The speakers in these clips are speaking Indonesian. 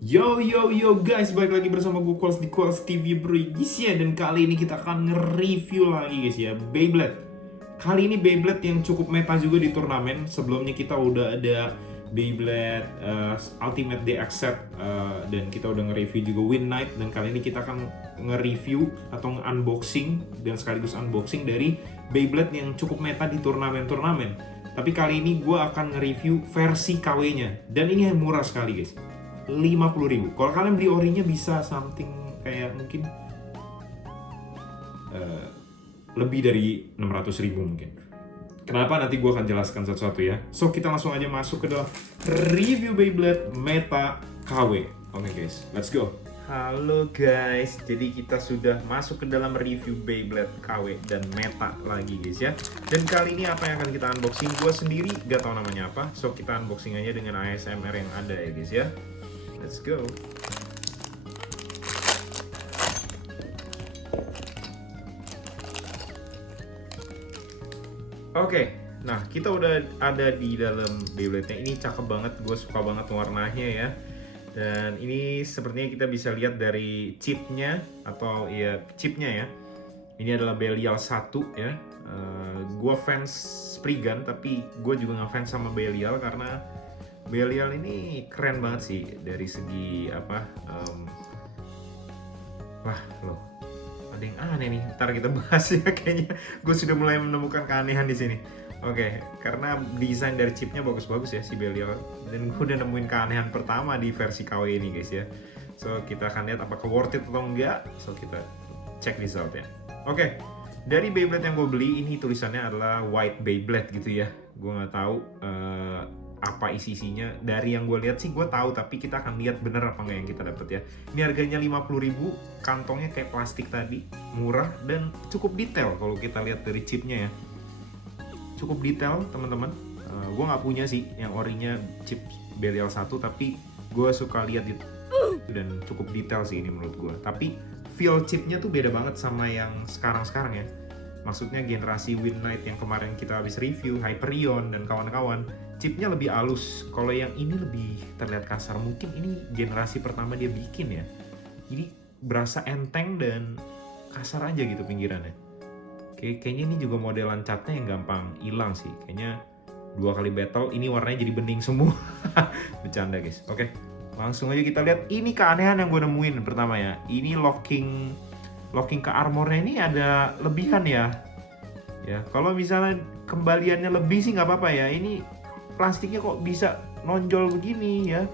Yo yo yo guys, balik lagi bersama gue Quals di Quals TV Bro ya. Dan kali ini kita akan nge-review lagi guys ya, Beyblade. Kali ini Beyblade yang cukup meta juga di turnamen. Sebelumnya kita udah ada Beyblade Ultimate DX Set, dan kita udah nge-review juga Win Night. Dan kali ini kita akan nge-review atau nge-unboxing dan sekaligus unboxing dari Beyblade yang cukup meta di turnamen-turnamen. Tapi kali ini gue akan nge-review versi KW-nya. Dan ini murah sekali guys, 50.000. Kalau kalian beli orinya bisa something kayak mungkin lebih dari 600.000 mungkin. Kenapa, nanti gue akan jelaskan satu-satu ya. So kita langsung aja masuk ke dalam review Beyblade Meta KW. Oke guys, let's go. Halo guys, jadi kita sudah masuk ke dalam review Beyblade KW dan Meta lagi guys ya. Dan kali ini apa yang akan kita unboxing, gue sendiri gak tahu namanya apa. So kita unboxing aja dengan ASMR yang ada ya guys ya. Let's go. Oke, nah kita udah ada di dalam Beyblade-nya. Ini cakep banget, gue suka banget warnanya ya. Dan ini sepertinya kita bisa lihat dari chipnya atau ya chipnya ya. Ini adalah Belial 1 ya. Gue fans Spriggan, tapi gue juga nggak fans sama Belial karena Belial ini keren banget sih dari segi apa. Wah loh, ada yang aneh nih. Ntar kita bahas ya kayaknya. Gue sudah mulai menemukan keanehan di sini. Oke, karena desain dari chipnya bagus-bagus ya si Belial. Dan gue udah nemuin keanehan pertama di versi KW ini guys ya. So kita akan lihat apakah worth it atau enggak. So kita cek resultnya. Oke, dari Beyblade yang gue beli ini tulisannya adalah White Beyblade gitu ya. Gue nggak tahu apa isinya. Dari yang gue lihat sih gue tahu, tapi kita akan lihat bener apa nggak yang kita dapat ya. Ini harganya 50.000, kantongnya kayak plastik tadi, murah dan cukup detail kalau kita lihat dari chipnya ya. Cukup detail teman-teman. Gue nggak punya sih yang orinya chip Belial 1, tapi gue suka lihat itu dan cukup detail sih ini menurut gue. Tapi feel chipnya tuh beda banget sama yang sekarang-sekarang ya. Maksudnya generasi Win Night yang kemarin kita habis review, Hyperion dan kawan-kawan, chipnya lebih halus. Kalau yang ini lebih terlihat kasar. Mungkin ini generasi pertama dia bikin ya. Jadi berasa enteng dan kasar aja gitu pinggirannya. Kayaknya ini juga modelan catnya yang gampang hilang sih. Kayaknya 2 kali battle ini warnanya jadi bening semua. Bercanda guys. Oke, langsung aja kita lihat. Ini keanehan yang gue nemuin pertama ya. Ini locking ke armornya ini ada lebihan ya. Ya, kalau misalnya kembaliannya lebih sih nggak apa-apa ya. Ini plastiknya kok bisa nonjol begini ya.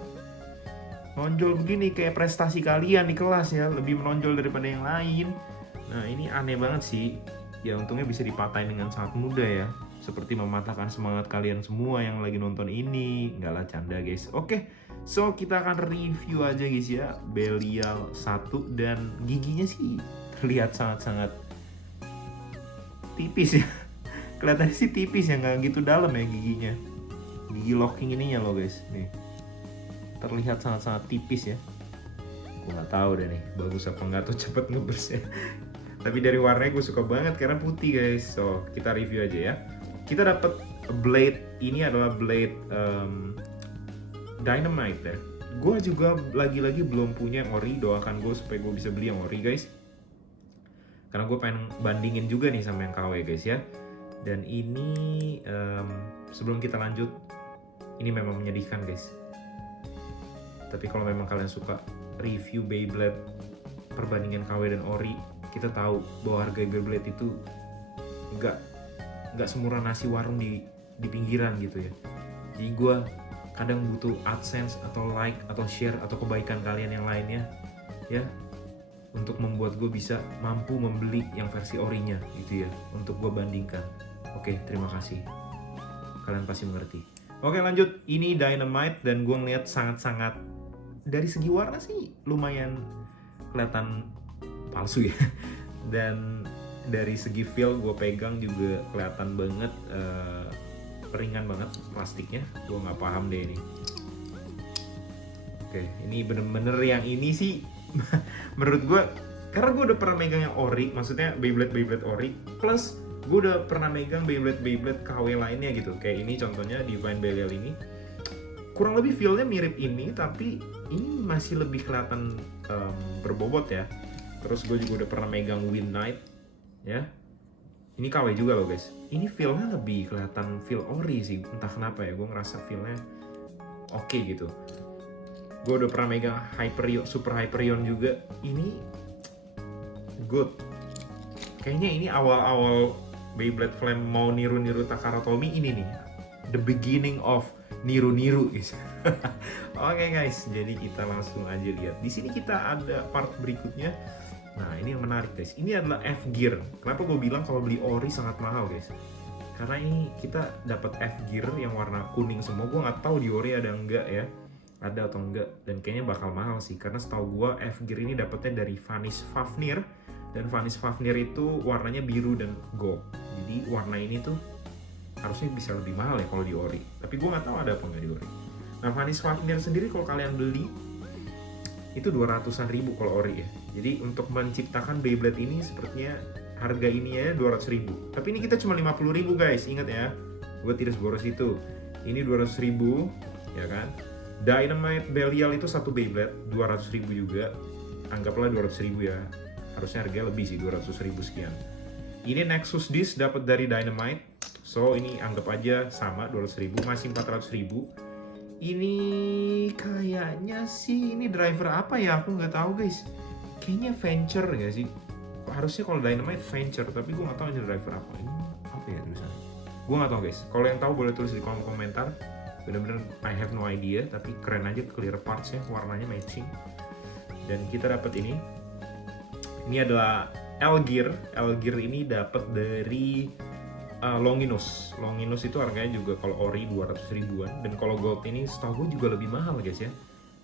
Nonjol begini kayak prestasi kalian di kelas ya, lebih menonjol daripada yang lain. Nah, ini aneh banget sih. Ya untungnya bisa dipatahin dengan sangat mudah ya. Seperti mematahkan semangat kalian semua yang lagi nonton ini. Nggak lah, canda guys. Oke, so kita akan review aja guys ya. Belial 1 dan giginya sih terlihat sangat-sangat tipis ya. Kelihatannya sih tipis ya, nggak gitu dalam ya giginya. Gigi locking ininya loh guys, nih terlihat sangat-sangat tipis ya. Gue nggak tahu deh nih bagus apa nggak tuh cepet ngebersnya. Tapi dari warnanya gue suka banget karena putih guys. So kita review aja ya. Kita dapat blade, ini adalah blade Dynamite ya. Gue juga lagi-lagi belum punya yang ori. Doakan gue supaya gue bisa beli yang ori guys, karena gue pengen bandingin juga nih sama yang KW guys ya. Dan ini sebelum kita lanjut, ini memang menyedihkan guys. Tapi kalau memang kalian suka review Beyblade perbandingan KW dan ori, kita tahu bahwa harga Beyblade itu nggak semurah nasi warung di pinggiran gitu ya. Jadi gue kadang butuh AdSense atau like atau share atau kebaikan kalian yang lainnya ya, untuk membuat gue bisa mampu membeli yang versi orinya gitu ya, untuk gue bandingkan. Oke, terima kasih. Kalian pasti mengerti. Oke, lanjut. Ini Dynamite dan gue ngeliat sangat-sangat, dari segi warna sih lumayan kelihatan palsu ya. Dan dari segi feel gue pegang juga kelihatan banget ringan banget plastiknya. Gue nggak paham deh ini. Oke, ini bener-bener yang ini sih menurut gue, karena gue udah pernah megang yang ori, maksudnya Beyblade ori, plus gue udah pernah megang Beyblade KW lainnya gitu. Kayak ini contohnya Divine Belial ini. kurang lebih feel-nya mirip ini, tapi ini masih lebih kelihatan berbobot ya. Terus gue juga udah pernah megang Wind Knight ya. Ini KW juga loh guys. Ini feel-nya lebih kelihatan feel ori sih, entah kenapa ya. Gue ngerasa feel-nya oke gitu. Gue udah pernah megang Hyperion, Super Hyperion juga. Ini good. Kayaknya ini awal-awal Beyblade Flame mau niru-niru Takara Tomy ini nih. The beginning of niru-niru guys. Oke guys, jadi kita langsung aja lihat. Di sini kita ada part berikutnya. Nah, ini yang menarik guys. Ini adalah F-Gear. Kenapa gue bilang kalau beli ori sangat mahal guys? Karena ini kita dapat F-Gear yang warna kuning semua. Gue nggak tahu di ori ada enggak ya. Ada atau enggak, dan kayaknya bakal mahal sih karena setahu gue F-Gear ini dapetnya dari Vanis Fafnir, dan Vanis Fafnir itu warnanya biru dan gold. Jadi warna ini tuh harusnya bisa lebih mahal ya kalau di ori, tapi gue nggak tahu ada apa nggak di ori. Nah, Vanis Fafnir sendiri kalau kalian beli itu 200-an ribu kalau ori ya. Jadi untuk menciptakan Beyblade ini sepertinya harga ini ya 200 ribu, tapi ini kita cuma 50 ribu guys, ingat ya, gue tidak boros itu. Ini 200 ribu ya kan. Dynamite Belial itu satu Beyblade 200 ribu juga, anggaplah 200 ribu ya, harusnya harganya lebih sih, 200 ribu sekian. Ini Nexus Disc dapat dari Dynamite, so ini anggap aja sama 200 ribu, masih 400 ribu. Ini kayaknya sih ini driver apa ya, aku nggak tahu guys, kayaknya Venture nggak sih, harusnya kalau Dynamite Venture, tapi gue nggak tahu ini driver apa. Ini apa ya tulisannya, gue nggak tahu guys. Kalau yang tahu boleh tulis di kolom komentar. Bener-bener I have no idea, tapi keren aja, clear parts-nya, warnanya matching. Dan kita dapat ini. Ini adalah L-Gear. L-Gear ini dapat dari Longinus. Longinus itu harganya juga kalau ori 200 ribuan, dan kalau gold ini setahu gue juga lebih mahal guys ya.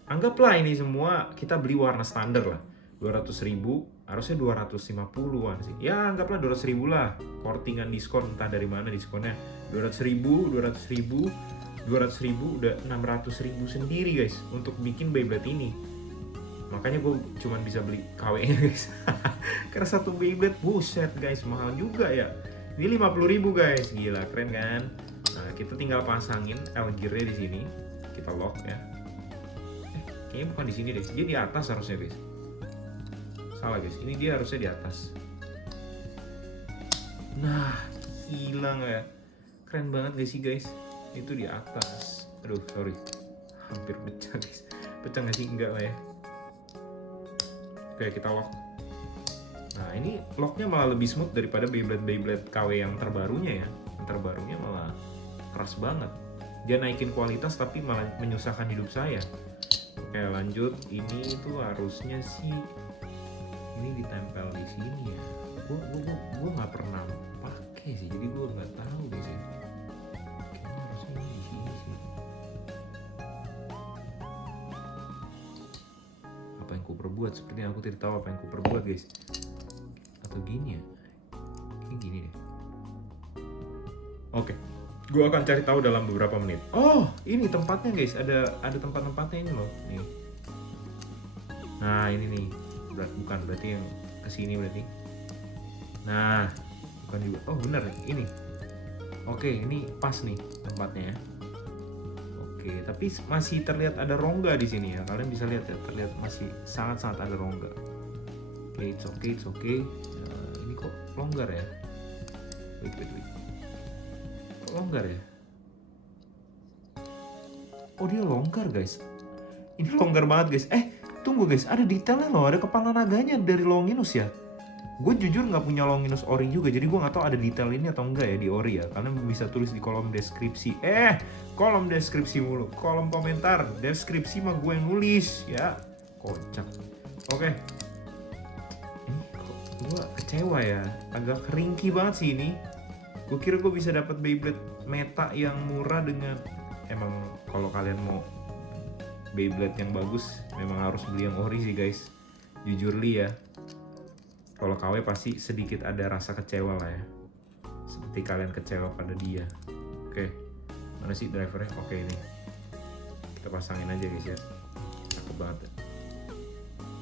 Anggaplah ini semua kita beli warna standar lah. 200 ribu, harusnya 250-an sih. Ya anggaplah 200 ribu lah. Kortingan diskon, entah dari mana diskonnya. 200 ribu, 200 ribu, 200 ribu, udah 600 ribu sendiri guys untuk bikin Beyblade ini. Makanya gue cuma bisa beli KW-nya guys. Karena satu Beyblade, buset guys, mahal juga ya. Ini 50 ribu guys, gila keren kan. Nah, kita tinggal pasangin L-Gear-nya di sini. Kita lock ya. Kayaknya bukan di sini deh, dia di atas harusnya guys. Salah guys, ini dia harusnya di atas. Nah, hilang ya. Keren banget guys sih guys. Itu di atas. Aduh, sorry. Hampir pecah guys. Pecah nggak sih? Enggak lah ya. Oke, kita lock. Nah, ini locknya malah lebih smooth daripada Beyblade KW yang terbarunya ya. Yang terbarunya malah keras banget. Dia naikin kualitas tapi malah menyusahkan hidup saya. Oke, lanjut. Ini tuh harusnya sih ini ditempel di sini ya. Gue nggak pernah pakai sih, jadi gue nggak tahu guys ya. Apa yang ku perbuat, sepertinya aku tidak tahu apa yang ku perbuat guys. Atau gini ya, kayak gini deh. Oke, gue akan cari tahu dalam beberapa menit. Oh, ini tempatnya guys, ada tempat-tempatnya ini loh. Nih. Nah ini nih, bukan berarti yang kesini berarti. Nah, bukan juga. Oh benar, ini. Oke, ini pas nih tempatnya ya. Oke, tapi masih terlihat ada rongga di sini ya. Kalian bisa lihat ya, terlihat masih sangat-sangat ada rongga. Oke, it's okay. Ini kok longgar ya? Wait. Kok longgar ya? Oh, dia longgar guys. Ini longgar banget guys. Tunggu guys, ada detailnya loh. Ada kepala naganya dari Longinus ya. Gue jujur nggak punya Longinus ori juga, jadi gue nggak tahu ada detail ini atau enggak ya di ori ya. Kalian bisa tulis di kolom deskripsi. Kolom deskripsi mulu, kolom komentar. Deskripsi mah gue yang nulis ya. Kocak. Oke. Ini kok gue kecewa ya. Agak keringki banget sih ini. Gue kira gue bisa dapat Beyblade meta yang murah dengan. Emang kalau kalian mau Beyblade yang bagus, memang harus beli yang ori sih guys. Jujur li ya. Kalau KW pasti sedikit ada rasa kecewa lah ya. Seperti kalian kecewa pada dia. Oke. Mana sih drivernya? Oke, ini. Kita pasangin aja guys ya. Cakep banget ya.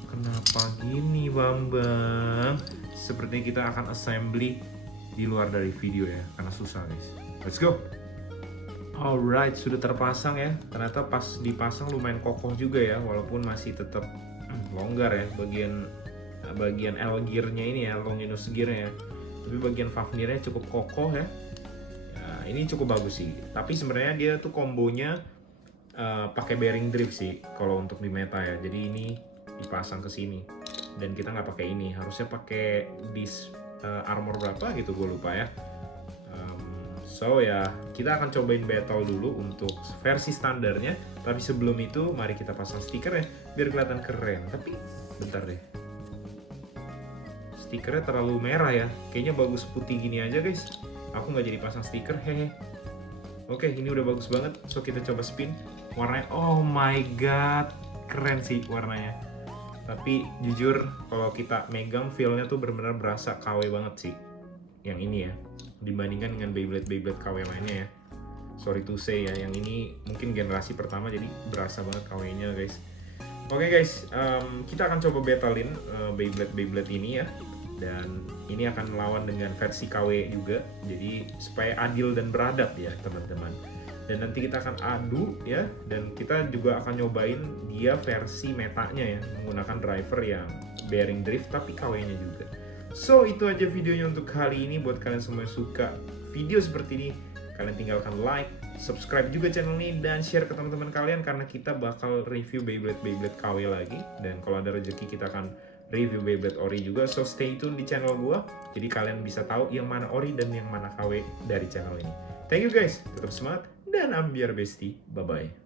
Kenapa gini Bambang? Sepertinya kita akan assembly di luar dari video ya. Karena susah guys. Let's go! Alright, sudah terpasang ya. Ternyata pas dipasang lumayan kokoh juga ya, walaupun masih tetap longgar ya bagian L gearnya ini ya, Longinus gearnya ya. Tapi bagian Fafnirnya cukup kokoh ya. Nah, ini cukup bagus sih. Tapi sebenarnya dia tuh kombonya pakai bearing drift sih kalau untuk di meta ya. Jadi ini dipasang ke sini dan kita nggak pakai ini. Harusnya pakai disc armor berapa gitu, gue lupa ya. So ya, kita akan cobain battle dulu untuk versi standarnya. Tapi sebelum itu, mari kita pasang stiker ya, biar kelihatan keren. Tapi, bentar deh. Stikernya terlalu merah ya. Kayaknya bagus putih gini aja guys. Aku nggak jadi pasang stiker, hehe. Oke, ini udah bagus banget. So, kita coba spin. Warnanya, oh my god. Keren sih warnanya. Tapi, jujur, kalau kita megang, feel-nya tuh benar-benar berasa KW banget sih. Yang ini ya, dibandingkan dengan Beyblade KW lainnya ya. Sorry to say ya, yang ini mungkin generasi pertama jadi berasa banget KW-nya guys. Oke guys, kita akan coba battlein Beyblade ini ya. Dan ini akan melawan dengan versi KW juga. Jadi supaya adil dan beradab ya teman-teman. Dan nanti kita akan adu ya. Dan kita juga akan nyobain dia versi metanya ya, menggunakan driver yang bearing drift tapi KW-nya juga. So, itu aja videonya untuk kali ini. Buat kalian semua yang suka video seperti ini, kalian tinggalkan like, subscribe juga channel ini, dan share ke teman-teman kalian karena kita bakal review Beyblade KW lagi. Dan kalau ada rezeki kita akan review Beyblade Ori juga. So, stay tune di channel gua. Jadi kalian bisa tahu yang mana Ori dan yang mana KW dari channel ini. Thank you guys, tetap semangat dan ambiar besti. Bye-bye.